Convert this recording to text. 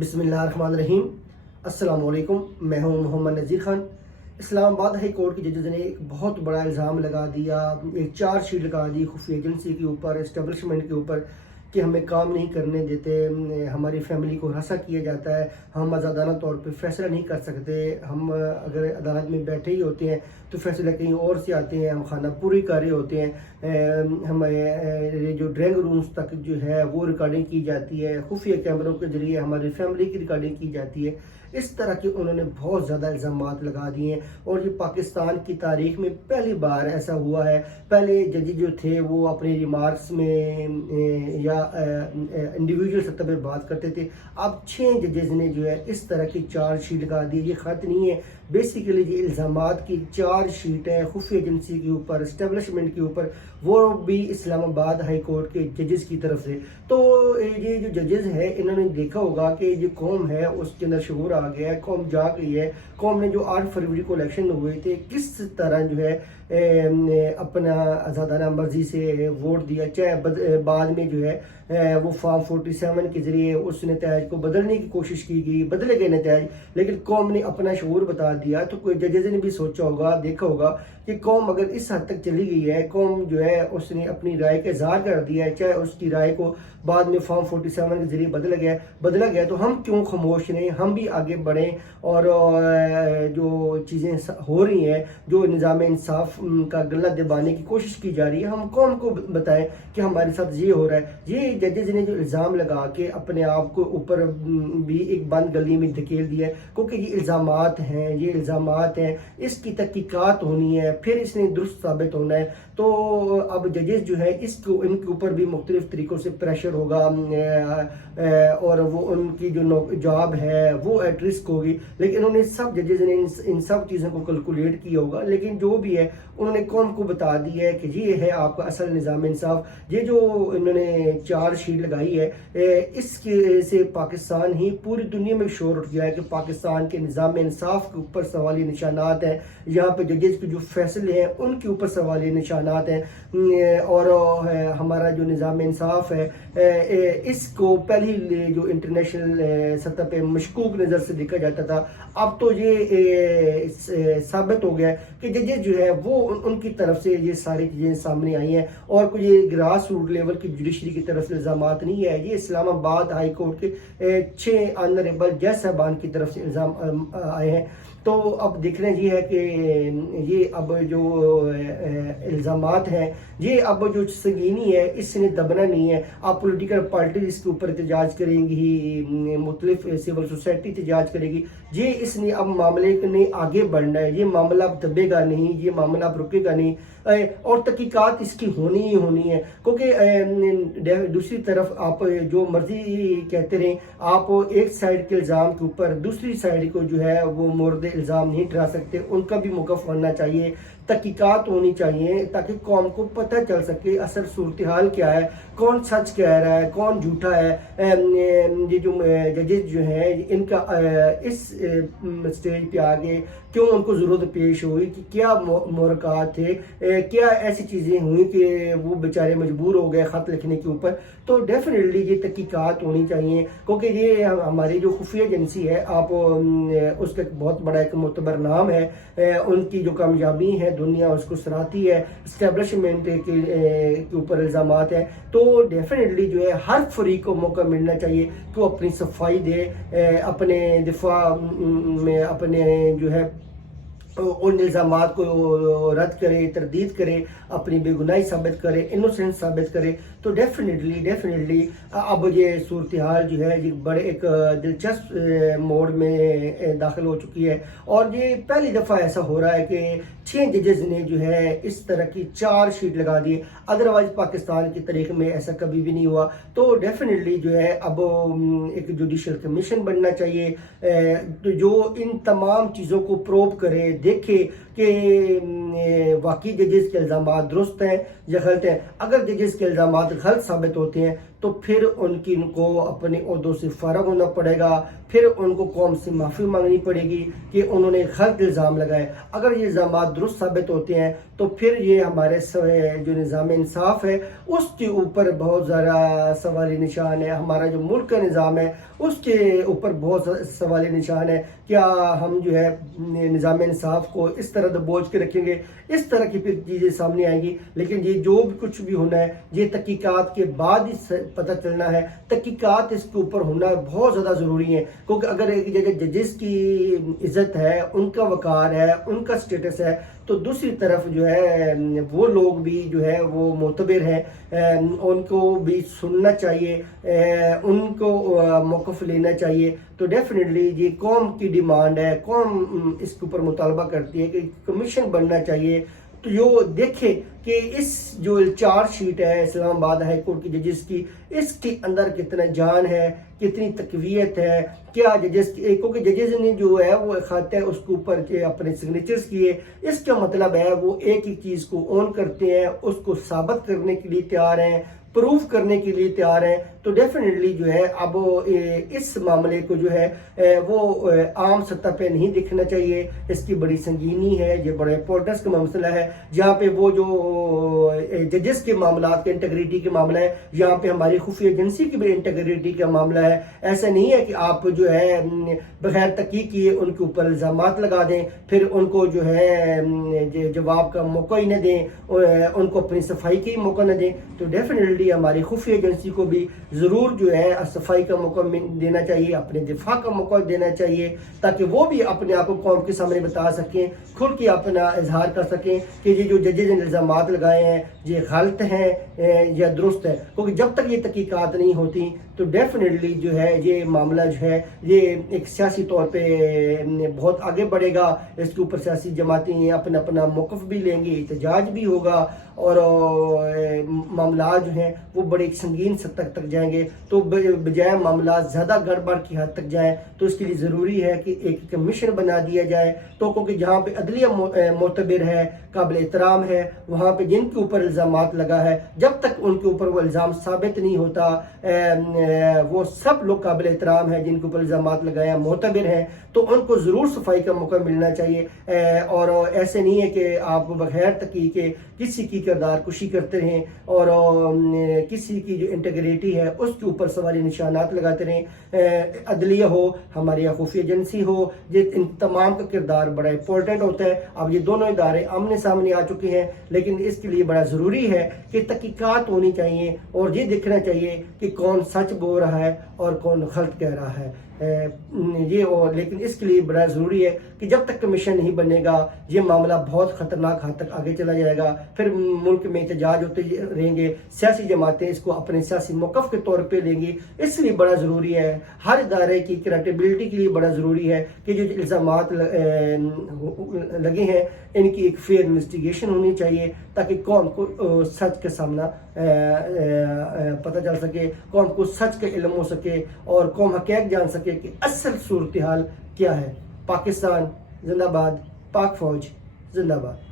بسم اللہ الرحمن الرحیم۔ السلام علیکم، میں ہوں محمد نذیر خان۔ اسلام آباد ہائی کورٹ کے ججز نے ایک بہت بڑا الزام لگا دیا، ایک چارج شیٹ لگا دی خفیہ ایجنسی کے اوپر، اسٹیبلشمنٹ کے اوپر کہ ہمیں کام نہیں کرنے دیتے، ہماری فیملی کو ہراساں کیا جاتا ہے، ہم آزادانہ طور پہ فیصلہ نہیں کر سکتے، ہم اگر عدالت میں بیٹھے ہی ہوتے ہیں تو فیصلہ کہیں اور سے آتے ہیں، ہم خانہ پوری کر رہے ہوتے ہیں، ہمیں جو ڈرائنگ رومز تک جو ہے وہ ریکارڈنگ کی جاتی ہے، خفیہ کیمروں کے ذریعے ہماری فیملی کی ریکارڈنگ کی جاتی ہے۔ اس طرح کے انہوں نے بہت زیادہ الزامات لگا دیے ہیں، اور یہ پاکستان کی تاریخ میں پہلی بار ایسا ہوا ہے۔ پہلے ججز جو تھے وہ اپنے ریمارکس میں یا انڈیویجول سطح پہ بات کرتے تھے، اب 6 ججز نے جو ہے اس طرح کی چارج شیٹ لگا دی۔ یہ خط نہیں ہے، بیسیکلی یہ الزامات کی چارج شیٹ ہے خفیہ ایجنسی کے اوپر، اسٹیبلشمنٹ کے اوپر، وہ بھی اسلام آباد ہائی کورٹ کے ججز کی طرف سے۔ تو یہ جو ججز ہے انہوں نے دیکھا ہوگا کہ یہ قوم ہے اس کے اندر شعور آ گیا ہے، قوم جاگ گئی ہے۔ قوم نے جو 8 فروری کو الیکشن ہوئے تھے کس طرح جو ہے اپنا آزادانہ مرضی سے ووٹ دیا، چاہے بعد میں جو ہے وہ فارم 47 کے ذریعے اس نتائج کو بدلنے کی کوشش کی گئی، بدلے گئے نتائج، لیکن قوم نے اپنا شعور بتا دیا۔ تو کوئی ججز نے بھی سوچا ہوگا، دیکھا ہوگا کہ قوم اگر اس حد تک چلی گئی ہے، قوم جو ہے اس نے اپنی رائے کا اظہار کر دیا ہے، چاہے اس کی رائے کو بعد میں فارم 47 کے ذریعے بدلا گیا، تو ہم کیوں خاموش رہیں، ہم بھی آگے بڑھیں، اور جو چیزیں ہو رہی ہیں، جو نظام انصاف کا گلہ دبانے کی کوشش کی جا رہی ہے، ہم قوم کو بتائیں کہ ہمارے ساتھ یہ ہو رہا ہے۔ یہ ججز نے جو الزام لگا کے اپنے آپ کو اوپر بھی ایک بند گلی میں دھکیل دیا ہے، کیونکہ یہ الزامات ہیں، اس کی تحقیقات ہونی ہے، پھر اس نے درست ثابت ہونا ہے۔ تو اب ججز جو ہے ان کے اوپر بھی مختلف طریقوں سے پریشر ہوگا، اور وہ ان کی جو جاب ہے وہ ایٹ رسک ہوگی، لیکن انہوں نے سب ججز نے ان سب چیزوں کو کیلکولیٹ کیا ہوگا۔ لیکن جو بھی ہے انہوں نے قوم کو بتا دی ہے کہ یہ ہے آپ کا اصل نظام انصاف۔ یہ جو انہوں نے چارج شیٹ لگائی ہے، اس کے سے پاکستان ہی پوری دنیا میں شور اٹھ گیا ہے کہ پاکستان کے نظام انصاف کے اوپر سوالی نشانات ہیں، یہاں پہ ججز کے جو فیصلے ہیں ان کے اوپر سوالی نشانات ہیں، اور ہمارا جو نظام انصاف ہے اس کو پہلی جو انٹرنیشنل سطح پہ مشکوک نظر سے دیکھا جاتا تھا، اب تو یہ ثابت ہو گیا ہے کہ ججز جو ہے وہ ان کی طرف سے یہ ساری چیزیں سامنے آئی ہیں، اور کوئی یہ گراس روٹ لیول کی جوڈیشری کی طرف سے الزامات نہیں ہے، یہ اسلام آباد ہائی کورٹ کے 6 آنریبل جج صاحبان کی طرف سے الزام آئے ہیں۔ تو اب دیکھنا یہ ہے کہ یہ اب جو الزامات ہیں، یہ اب جو سنگینی ہے اس نے دبنا نہیں ہے۔ آپ پولیٹیکل پارٹیز اس کے اوپر احتجاج کریں گی، مختلف سول سوسائٹی احتجاج کرے گی، یہ اس نے اب معاملے نے آگے بڑھنا ہے، یہ معاملہ اب دبے گا نہیں، یہ معاملہ اب رکے گا نہیں، اور تحقیقات اس کی ہونی ہی ہونی ہے۔ کیونکہ دوسری طرف آپ جو مرضی کہتے رہیں، آپ ایک سائیڈ کے الزام کے اوپر دوسری سائیڈ کو جو ہے وہ مورد الزام نہیں ٹھہرا سکتے، ان کا بھی موقف ہونا چاہیے، تحقیقات ہونی چاہیے، تاکہ قوم کو پتہ چل سکے اصل صورتحال کیا ہے، کون سچ کہہ رہا ہے، کون جھوٹا ہے۔ یہ جو ججز جو ہیں ان کا اس سٹیج پہ آگے کیوں ان کو ضرورت پیش ہوئی، کہ کیا محرکات تھے، کیا ایسی چیزیں ہوئیں کہ وہ بیچارے مجبور ہو گئے خط لکھنے کے اوپر۔ تو ڈیفینیٹلی یہ تحقیقات ہونی چاہیے، کیونکہ یہ ہماری جو خفیہ ایجنسی ہے، آپ اس کا بہت بڑا ایک معتبر نام ہے، ان کی جو کامیابی ہے دنیا اس کو سراہتی ہے، اسٹیبلشمنٹ کے اوپر الزامات ہیں۔ تو ڈیفینیٹلی جو ہے ہر فریق کو موقع ملنا چاہیے کہ وہ اپنی صفائی دے، اپنے دفاع میں اپنے جو ہے ان الزامات کو رد کرے، تردید کرے، اپنی بے گناہی ثابت کرے، انوسنس ثابت کرے۔ تو ڈیفینیٹلی اب یہ صورتحال جو ہے یہ بڑے ایک دلچسپ موڑ میں داخل ہو چکی ہے، اور یہ پہلی دفعہ ایسا ہو رہا ہے کہ 6 ججز نے جو ہے اس طرح کی چارج شیٹ لگا دی، ادروائز پاکستان کی تاریخ میں ایسا کبھی بھی نہیں ہوا۔ تو ڈیفینیٹلی جو ہے اب ایک جوڈیشل کمیشن بننا چاہیے جو ان تمام چیزوں کو پروب کرے، دیکھے کہ واقعی ججز کے الزامات درست ہیں یا غلط ہیں۔ اگر ججز کے الزامات غلط ثابت ہوتے ہیں تو پھر ان کو اپنے عہدوں سے فارغ ہونا پڑے گا، پھر ان کو قوم سے معافی مانگنی پڑے گی کہ انہوں نے غلط الزام لگائے۔ اگر یہ الزامات درست ثابت ہوتے ہیں تو پھر یہ ہمارے جو نظام انصاف ہے اس کے اوپر بہت زیادہ سوالی نشان ہے، ہمارا جو ملک کا نظام ہے اس کے اوپر بہت سوالی نشان ہے۔ کیا ہم جو ہے نظام انصاف کو اس طرح دبوچ کے رکھیں گے؟ اس طرح کی پھر چیزیں سامنے آئیں گی۔ لیکن یہ جو بھی کچھ بھی ہونا ہے یہ تحقیقات کے بعد ہی پتہ چلنا ہے، تحقیقات اس کے اوپر ہونا بہت زیادہ ضروری ہے، کیونکہ اگر ایک جگہ ججز کی عزت ہے، ان کا وقار ہے، ان کا سٹیٹس ہے، تو دوسری طرف جو ہے وہ لوگ بھی جو ہے وہ معتبر ہیں، ان کو بھی سننا چاہیے، ان کو موقف لینا چاہیے۔ تو ڈیفینیٹلی یہ قوم کی ڈیمانڈ ہے، قوم اس کے اوپر مطالبہ کرتی ہے کہ کمیشن بننا چاہیے تو جو دیکھے کہ اس جو چارج شیٹ ہے اسلام آباد ہائی کورٹ کی ججز کی، اس کے اندر کتنا جان ہے، کتنی تقویت ہے، کیا ججز کیونکہ ججز نے جو ہے وہ خاطہ اس کے اوپر اپنے سگنیچرز کیے، اس کا مطلب ہے وہ ایک ہی چیز کو اون کرتے ہیں، اس کو ثابت کرنے کے لیے تیار ہیں، پروف کرنے کے لیے تیار ہیں۔ تو ڈیفینیٹلی جو ہے اب اس معاملے کو جو ہے وہ عام سطح پہ نہیں دیکھنا چاہیے، اس کی بڑی سنگینی ہے، یہ بڑے امپورٹنس کا مسئلہ ہے، جہاں پہ وہ جو ججز کے معاملات کے انٹیگریٹی کے معاملہ ہے، یہاں پہ ہماری خفیہ ایجنسی کی بھی انٹیگریٹی کا معاملہ ہے۔ ایسا نہیں ہے کہ آپ جو ہے بغیر تحقیق کیے ان کے اوپر الزامات لگا دیں، پھر ان کو جو ہے جواب کا موقع ہی نہ دیں، ان کو اپنی صفائی کی موقع نہ دیں۔ تو ڈیفینیٹلی ہماری خفیہ ایجنسی کو بھی ضرور جو ہے صفائی کا موقع دینا چاہیے، اپنے دفاع کا موقع دینا چاہیے، تاکہ وہ بھی اپنے آپ کو قوم کے سامنے بتا سکیں، کھل کے اپنا اظہار کر سکیں کہ یہ جو ججز نے الزامات لگائے ہیں یہ غلط ہیں یا درست ہے۔ کیونکہ جب تک یہ تحقیقات نہیں ہوتی تو ڈیفینیٹلی جو ہے یہ معاملہ جو ہے یہ ایک سیاسی طور پہ بہت آگے بڑھے گا، اس کے اوپر سیاسی جماعتیں اپنا اپنا موقف بھی لیں گے، احتجاج بھی ہوگا، اور معاملات جو ہیں وہ بڑے سنگین سطح تک جائیں گے۔ تو بجائے معاملات زیادہ گڑبڑ کی حد تک جائیں تو اس کے لیے ضروری ہے کہ ایک کمیشن بنا دیا جائے، تو کیونکہ جہاں پہ عدلیہ معتبر ہے، قابل احترام ہے، وہاں پہ جن کے اوپر الزامات لگا ہے، جب تک ان کے اوپر وہ الزام ثابت نہیں ہوتا، وہ سب لوگ قابل احترام ہیں جن کے اوپر الزامات لگائے ہیں، معتبر ہیں، تو ان کو ضرور صفائی کا موقع ملنا چاہیے۔ اور ایسے نہیں ہے کہ آپ بغیر تحقیق کے کسی کی کردار کشی کرتے رہیں اور کسی کی جو انٹیگریٹی ہے اس کے اوپر سوالی نشانات لگاتے رہیں۔ عدلیہ ہو، ہماری خفیہ ایجنسی ہو، یہ ان تمام کا کردار بڑا امپورٹنٹ ہوتا ہے۔ اب یہ دونوں ادارے آمنے سامنے آ چکے ہیں، لیکن اس کے لیے بڑا ضروری ہے کہ تحقیقات ہونی چاہیے اور یہ دیکھنا چاہیے کہ کون سچ بول رہا ہے اور کون غلط کہہ رہا ہے۔ لیکن اس کے لیے بڑا ضروری ہے کہ جب تک کمیشن نہیں بنے گا یہ معاملہ بہت خطرناک حد تک آگے چلا جائے گا، پھر ملک میں احتجاج ہوتے رہیں گے، سیاسی جماعتیں اس کو اپنے سیاسی موقف کے طور پہ لیں گی۔ اس لیے بڑا ضروری ہے، ہر ادارے کی کریڈیبلٹی کے لیے بڑا ضروری ہے کہ جو الزامات لگے ہیں ان کی ایک فیئر انویسٹیگیشن ہونی چاہیے، تاکہ قوم کو سچ کا سامنا پتہ چل سکے، قوم کو سچ کا علم ہو سکے اور قوم حقیقت جان سکے کہ اصل صورتحال کیا ہے۔ پاکستان زندہ باد، پاک فوج زندہ باد۔